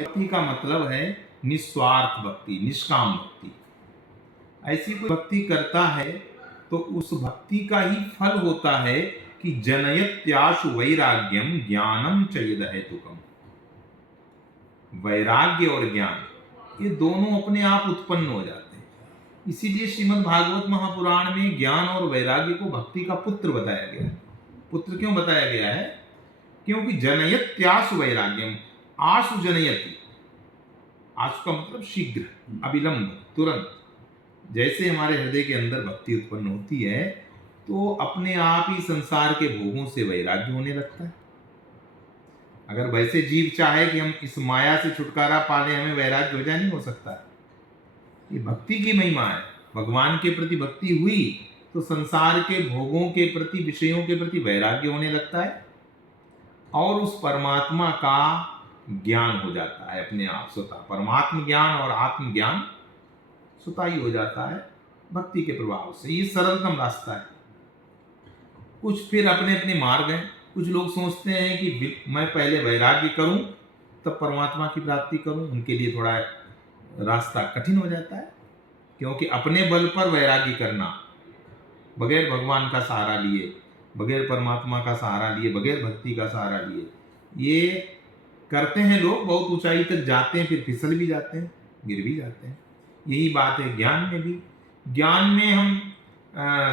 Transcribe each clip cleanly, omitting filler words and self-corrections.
भक्ति का मतलब है निस्वार्थ भक्ति, निष्काम भक्ति। ऐसी कोई भक्ति करता है तो उस भक्ति का ही फल होता है कि जनयत्याशु वैराग्यम ज्ञानम च यदहेतुकम। वैराग्य और ज्ञान ये दोनों अपने आप उत्पन्न हो जाते हैं। इसीलिए श्रीमद् भागवत महापुराण में ज्ञान और वैराग्य को भक्ति का पुत्र बताया गया है। पुत्र क्यों बताया गया है? क्योंकि जनयत्याशु वैराग्यम, आशु जनयति, आशु का मतलब शीघ्र, अविलंब, तुरंत। जैसे हमारे हृदय के अंदर भक्ति उत्पन्न होती है तो अपने आप ही संसार के भोगों से वैराग्य होने लगता है। अगर वैसे जीव चाहे कि हम इस माया से छुटकारा पाले, हमें वैराग्य हो जाए, नहीं हो सकता। ये भक्ति की महिमा है। भगवान के प्रति भक्ति हुई तो संसार के भोगों के प्रति, विषयों के प्रति वैराग्य होने लगता है और उस परमात्मा का ज्ञान हो जाता है अपने आप स्वतः। परमात्म ज्ञान और आत्मज्ञान स्वतः ही हो जाता है भक्ति के प्रभाव से। ये सरलतम रास्ता है। कुछ फिर अपने अपने मार्ग हैं। कुछ लोग सोचते हैं कि मैं पहले वैराग्य करूं तब परमात्मा की प्राप्ति करूं। उनके लिए थोड़ा रास्ता कठिन हो जाता है, क्योंकि अपने बल पर वैराग्य करना, बगैर भगवान का सहारा लिए, बगैर परमात्मा का सहारा लिए, बगैर भक्ति का सहारा लिए, ये करते हैं लोग। बहुत ऊंचाई तक जाते हैं, फिर फिसल भी जाते हैं, गिर भी जाते हैं। यही बात है ज्ञान में भी। ज्ञान में हम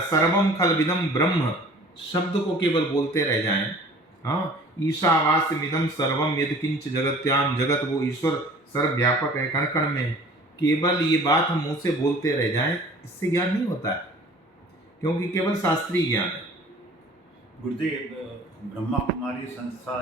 सर्वम खलविदम ब्रह्म शब्द को केवल बोलते रह जाएं, हाँ, ईशावास्यमिदं सर्वम यदकिंच जगत्याम, जगत वो ईश्वर सर्वव्यापक है कण कण में, केवल ये बात हम मुंह से बोलते रह जाएं, इससे ज्ञान नहीं होता है, क्योंकि केवल शास्त्रीय ज्ञान है। गुरुदेव, ब्रह्मा कुमारी संस्था